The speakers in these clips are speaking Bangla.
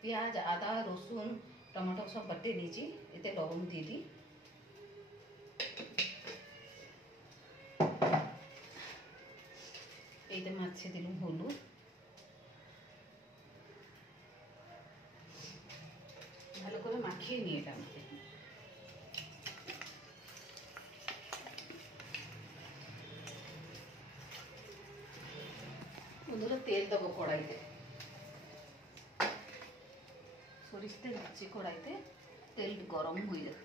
পেঁয়াজ আদা রসুন টমেটো সব বাটে নিয়েছি, এতে লবণ দিয়ে দিই। এইতে মাছে দিলাম হলুদ, ভালো করে মাখিয়ে নিয়ে এটা আমাকে। বন্ধুরা তেল দেবো কড়াইতে, সরিষ তেল দিচ্ছি কড়াইতে, তেল গরম হয়ে যাবে।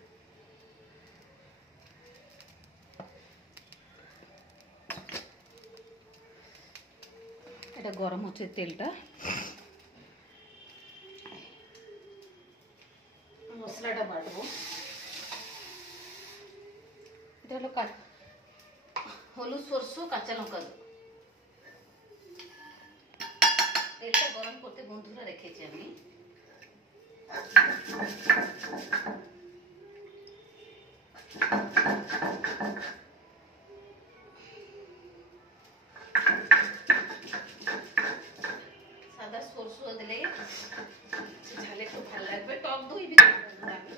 এটা গরম হচ্ছে তেলটা, মশলাটা বাটবো। এটা হলো হলুদ সরষে কাঁচা লঙ্কা। তেলটা গরম করতে বন্ধুরা রেখেছি আমি। সাদা সরষে দিলে ঝালে একটু ভালো লাগবে, টক দই দিই বন্ধুরা আমি।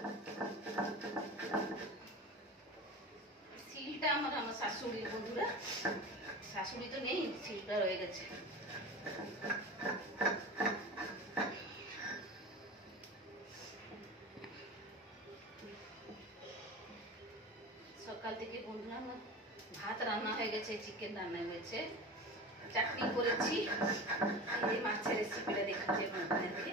শিলটা আমার শাশুড়ির বন্ধুরা, শাশুড়ি তো নেই, শিলটা রয়ে গেছে। সকাল থেকে বন্ধুরা আমার ভাত রান্না হয়ে গেছে, চিকেন রান্না হয়েছে, চাটনি করেছি, এই মাছের রেসিপিটা দেখাচ্ছি আপনাদেরকে।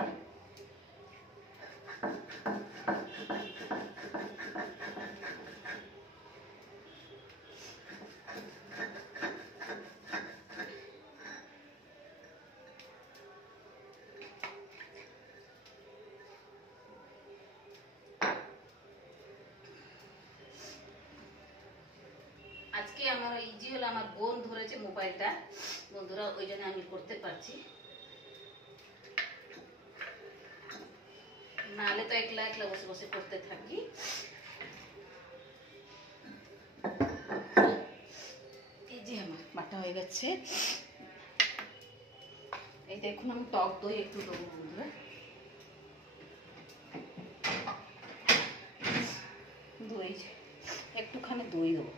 আজকে আমার ইজি হলো, আমার বোন ধরেছে মোবাইলটা বন্ধুরা, ওই জন্য আমি করতে পারছি, নাহলে তো একলা একলা বসে বসে করতে থাকি। এই যে আমার বাটা হয়ে গেছে, এই দেখুন আমি টক দই একটু দেবো বন্ধুরা, দই একটুখানি দই দেবো।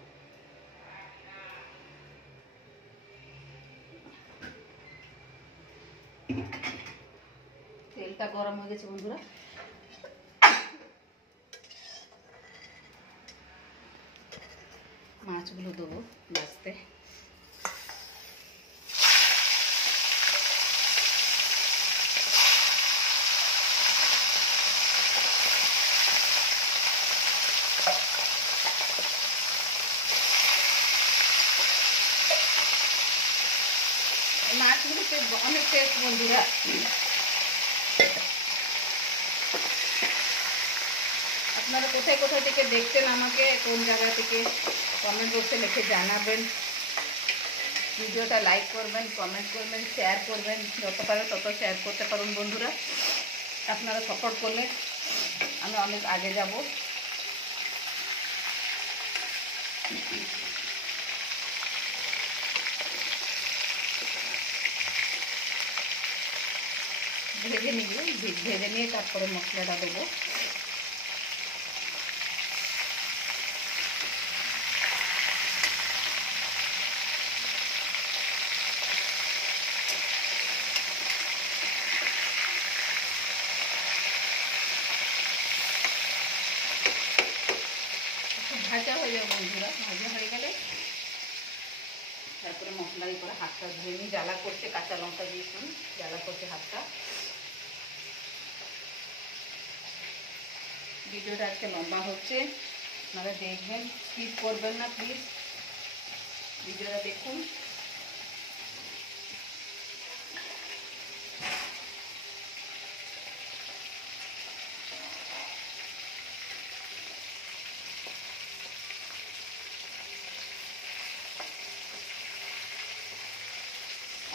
তেলটা গরম হয়ে গেছে বন্ধুরা, মাছগুলো দেবো ভাজতে। মাছগুলোতে অনেক টেস্ট বন্ধুরা, আপনারা কোথায় কোথায় থেকে দেখতেন, আমাকে কোন জায়গা থেকে কমেন্ট বক্সে লিখে জানাবেন। ভিডিওটা লাইক করবেন, কমেন্ট করবেন, শেয়ার করবেন, যত পারে তত শেয়ার করতে পারুন বন্ধুরা। আপনারা সাপোর্ট করলে আমি অনেক আগে যাব। ভেজে নিব, ভেজে নিয়ে তারপরে মশলাটা দেবো। ভাজা হয়ে যাবে বন্ধুরা, ভাজা হয়ে গেলে তারপরে মশলা দিয়ে করে হাতটা ধুয়ে নিই। জ্বালা করছে, কাঁচা লঙ্কা দিয়েছিলাম, জ্বালা করছে হাতটা। ভিডিওটা আজকে লম্বা হচ্ছে, আপনারা দেখবেন, স্কিপ করবেন না প্লিজ, ভিডিওটা দেখুন।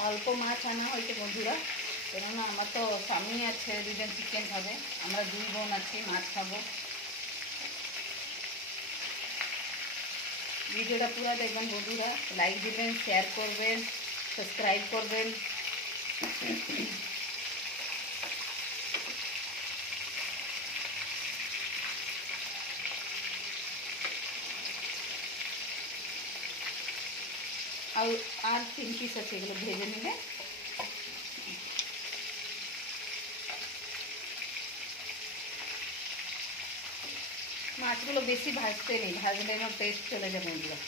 অল্প মাছ আনা হয়েছে বন্ধুরা, কেননা আমার তো স্বামী আছে, দুজন চিকেন খাবে, আমরা দুই বোন আছি, মাছ খাবো। ভিডিওটা পুরো দেখবেন বন্ধুরা, লাইক দিবেন, শেয়ার করবেন, সাবস্ক্রাইব করবেন। আর 3 পিস আছে, এগুলো ভেজে নিলে মাছগুলো বেশি ভাজতে নেই, ভাজলে যেন টেস্ট চলে যাবে বন্ধুরা।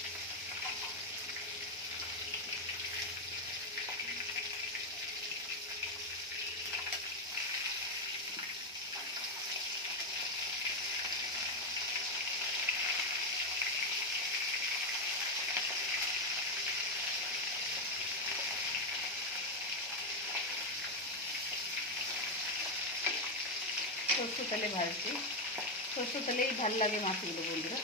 সরষে তেলে ভাজছি, সরষে তেলেই ভালো লাগে মাছগুলো বন্ধুরা।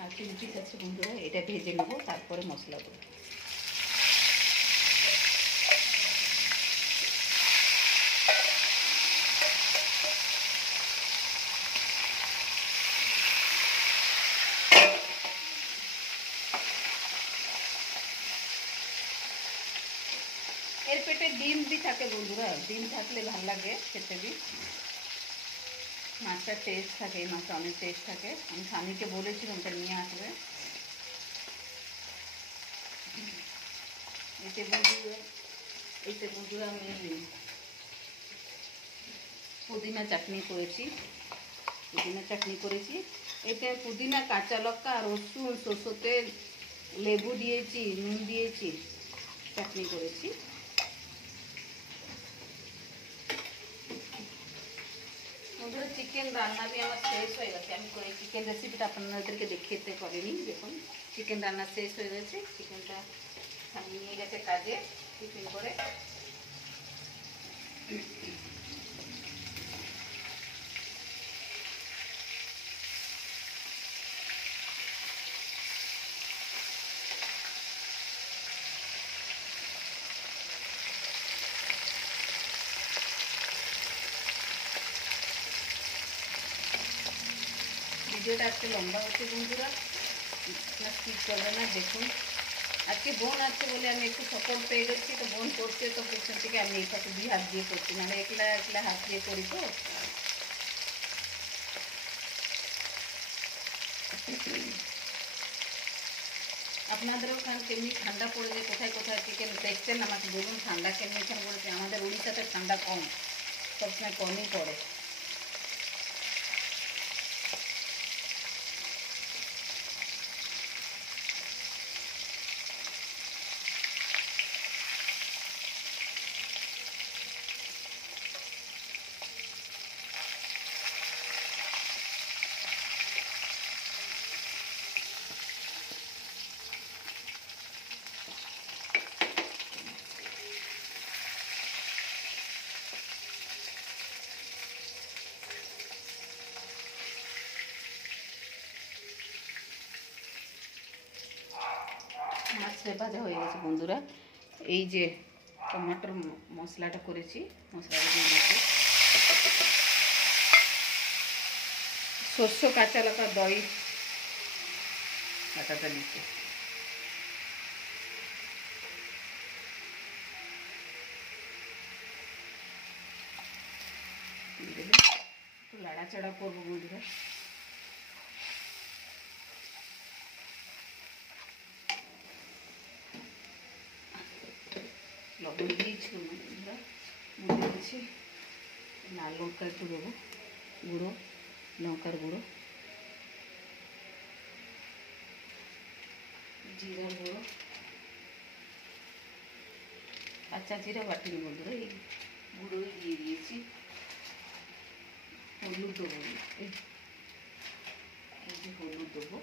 আর 3 পিস আছে বন্ধুরা, এটা ভেজে নেবো, তারপরে মশলা দেবো। এর পেটে ডিম भी থাকে বন্ধুরা, ডিম থাকলে ভালো লাগে খেতে। भी মাছটা টেস্ট থাকে, এই মাছটা অনেক টেস্ট থাকে। আমি স্বামীকে বলেছিলাম ওটা নিয়ে আসবে। এতে বন্ধুরা আমি পুদিনা চাটনি করেছি। এতে পুদিনা, কাঁচা লঙ্কা, রসুন, সরষের তেল, লেবু দিয়েছি, নুন দিয়েছি, চাটনি করেছি। বন্ধুরা চিকেন রান্না भी আমার শেষ হয়ে গেছে। আমি চিকেন রেসিপিটা আপনাদেরকে দেখাতে পারিনি। দেখুন চিকেন রান্না শেষ হয়ে গেছে। চিকেনটা আমি নিয়ে গেছে কাজে টিফিন করে। ভিডিওটা আজকে লম্বা হচ্ছে বন্ধুরা, না স্কিপ করবে না, দেখুন। আজকে বোন আছে বলে আমি একটু সাপোর্ট পেয়ে গেছি। তো বোন করছে তো পিছন থেকে আমি এইটাকে 2 হাত দিয়ে করছি, মানে একলা হাত দিয়ে করি। তো আপনাদেরও ওখানে কেমনি ঠান্ডা পড়েছে, কোথায় কোথায় চিকেন দেখছেন আমাকে বলুন। ঠান্ডা কেমনি এখানে পড়েছে? আমাদের উড়িষ্যাতে ঠান্ডা কম, সবসময় কমই পড়ে। মাছ ভাজা হয়ে গেছে বন্ধুরা। এই যে টমেটোর মশলাটা করেছি, মশলাটা দিয়ে দিচ্ছি। সরষে, কাঁচা লঙ্কা, দই বাটাটা দিচ্ছি। একটু লাড়াচাড়া করবো বন্ধুরা। লবণ দিয়েছিলাম বন্ধুরা, ভুলে গেছি। লাল লঙ্কা একটু দেবো, গুঁড়ো লঙ্কার গুঁড়ো, জিরার গুঁড়ো, কাঁচা জিরা বাটিনি বন্ধুরা, এই গুঁড়োই দিয়ে দিয়েছি। হলুদ দেবো, এই যে হলুদ দেবো।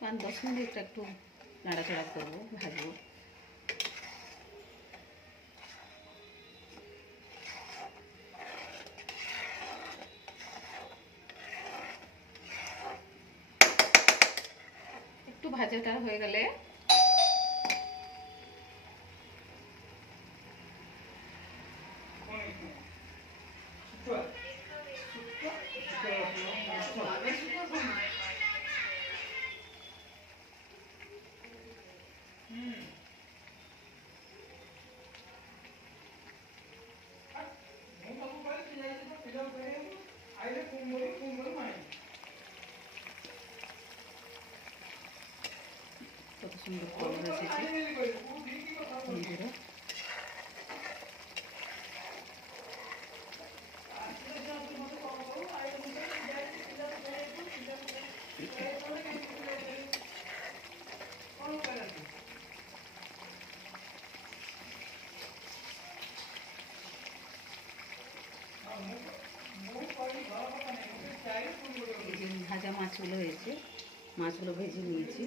কারণ 10 মিনিট একটু নাড়াচাড়া করবো, ভাজবো। ভাজাটা হয়ে গেলে কত সুন্দর কালার এসেছে বন্ধুরা। এই যে ভাজা মাছগুলো হয়েছে, মাছগুলো ভেজে নিয়েছি।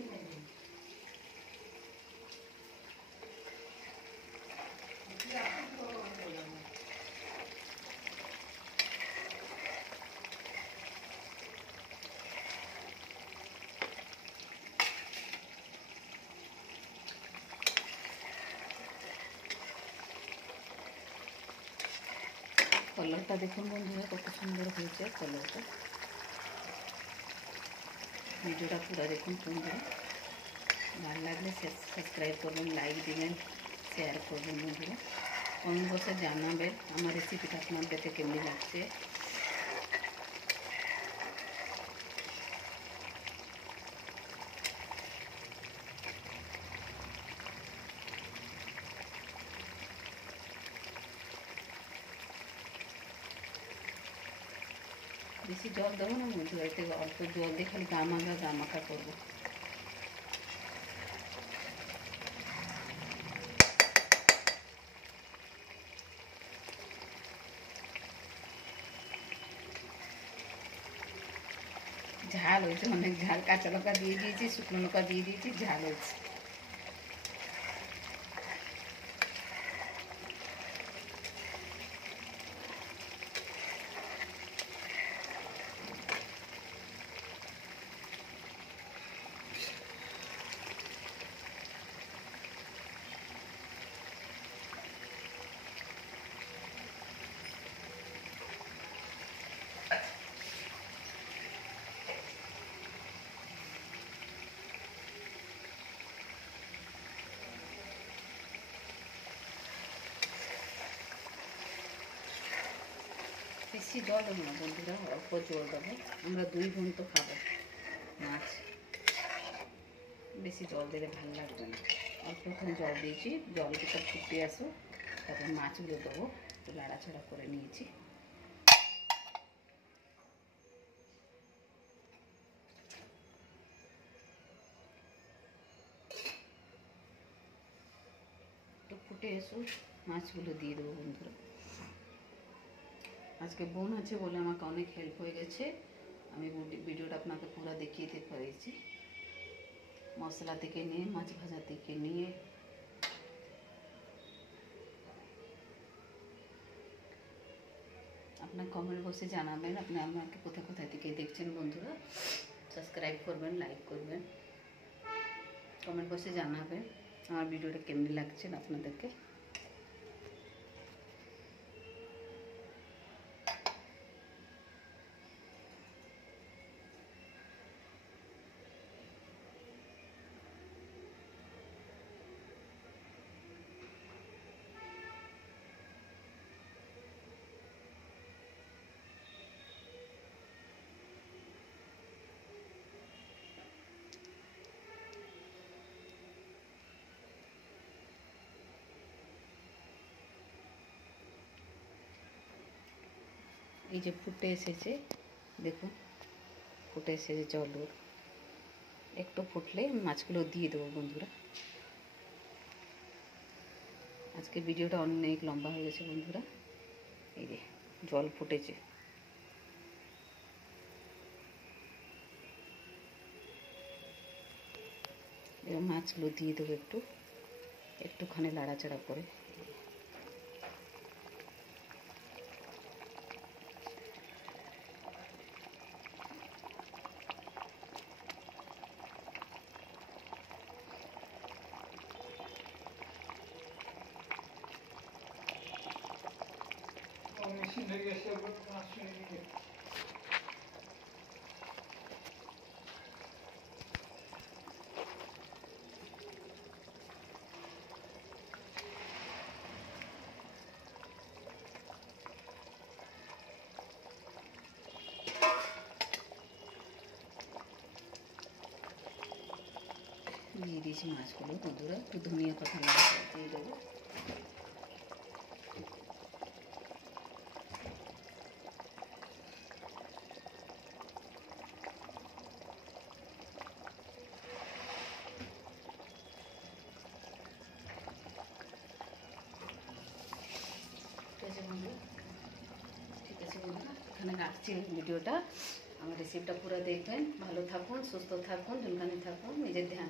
কালারটা দেখুন বন্ধুরা কত সুন্দর হয়েছে কালারটা। ভিডিওটা পুরো দেখুন বন্ধুরা, ভালো লাগলে সাবস্ক্রাইব করবেন, লাইক দিবেন, শেয়ার করবেন বন্ধুরা। কমেন্ট বক্সে জানাবেন আমার রেসিপিটা আপনাদেরকে কেমন লাগছে। বেশি জল দেবো না বন্ধুরা, এতে অল্প জল দিয়ে খালি গামাখা করবো। ঝাল হয়েছে অনেক, ঝাল কাঁচা লঙ্কা দিয়ে দিয়েছি, শুকনো লঙ্কা দিয়ে দিয়েছি, ঝাল হয়েছে। বেশি জল দেবো না বন্ধুরা, অল্প জল দেবো, আমরা 2 বোন তো খাবো মাছ, বেশি জল দিলে ভালো লাগবে না। অল্প ওখানে জল দিয়েছি, জলটা ফুটে আসো, তারপর মাছগুলো দেবো, একটু লাড়াচাড়া করে নিয়েছি। একটু ফুটে এসো, মাছগুলো দিয়ে দেবো বন্ধুরা। আজকে বোন আছে বলে আমাকে অনেক হেল্প হয়ে গেছে, আমি ভিডিওটা আপনাকে পুরো দেখিয়ে দিতে পেরেছি, মশলা থেকে নিয়ে মাছ ভাজা থেকে নিয়ে। আপনার কমেন্ট বক্সে জানাবেন আপনি আমাকে কোথায় কোথায় থেকে দেখছেন বন্ধুরা। সাবস্ক্রাইব করবেন, লাইক করবেন, কমেন্ট বক্সে জানাবেন আমার ভিডিওটা কেমন লাগছে আপনাদেরকে। এই যে ফুটে এসেছে, দেখুন ফুটে এসেছে জল, একটু ফুটলে মাছগুলো দিয়ে দেবো বন্ধুরা। আজকে ভিডিওটা অনেক লম্বা হয়ে গেছে বন্ধুরা, এই যে জল ফুটেছে, এবার মাছগুলো দিয়ে দেবো একটুখানি লাড়াচাড়া করে। দিয়ে দিয়েছি মাছগুলো, বন্ধুরা একটু ধনিয়া পাতা দিয়ে দেবো। ঠিক আছে বন্ধুরা, এখানে রাখছি ভিডিওটা। আমার রেসিপিটা পুরো দেখবেন। ভালো থাকুন, সুস্থ থাকুন, ঝুলকানি থাকুন, নিজের ধ্যান